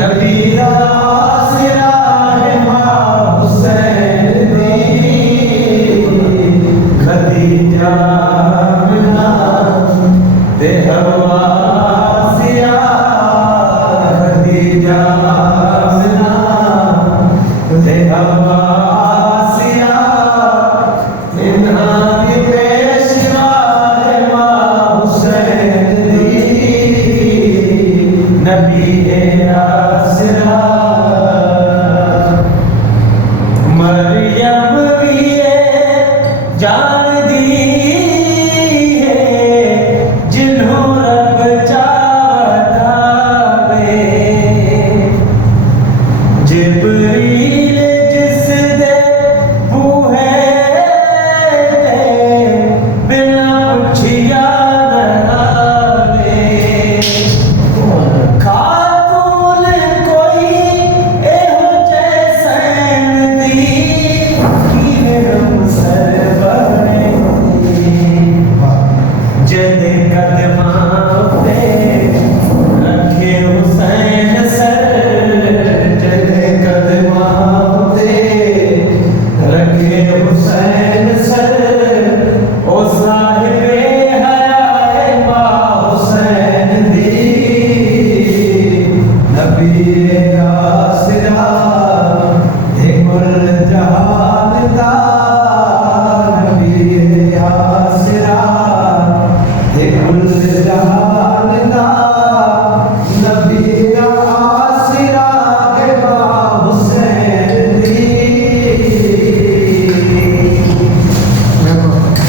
नबी आसरा है मां हुसैन दी खदीजा बिना ते हवासिया खदीजा बिना ते हवासिया इन्हा की पेशवा है मां हुसैन दी नबी आसरा मरियम भी जान दी है जिन्हों रब चाहता वे जिब्रील जिस दे बूहे ते बिना पुछिया न आवे खातून कोई एहो जैसन दी जद कदमां पे रखे हुसैन सर जद कदमां पे रखे हुसैन सर ओ साहिबे हयाए मां हुसैन दी नबी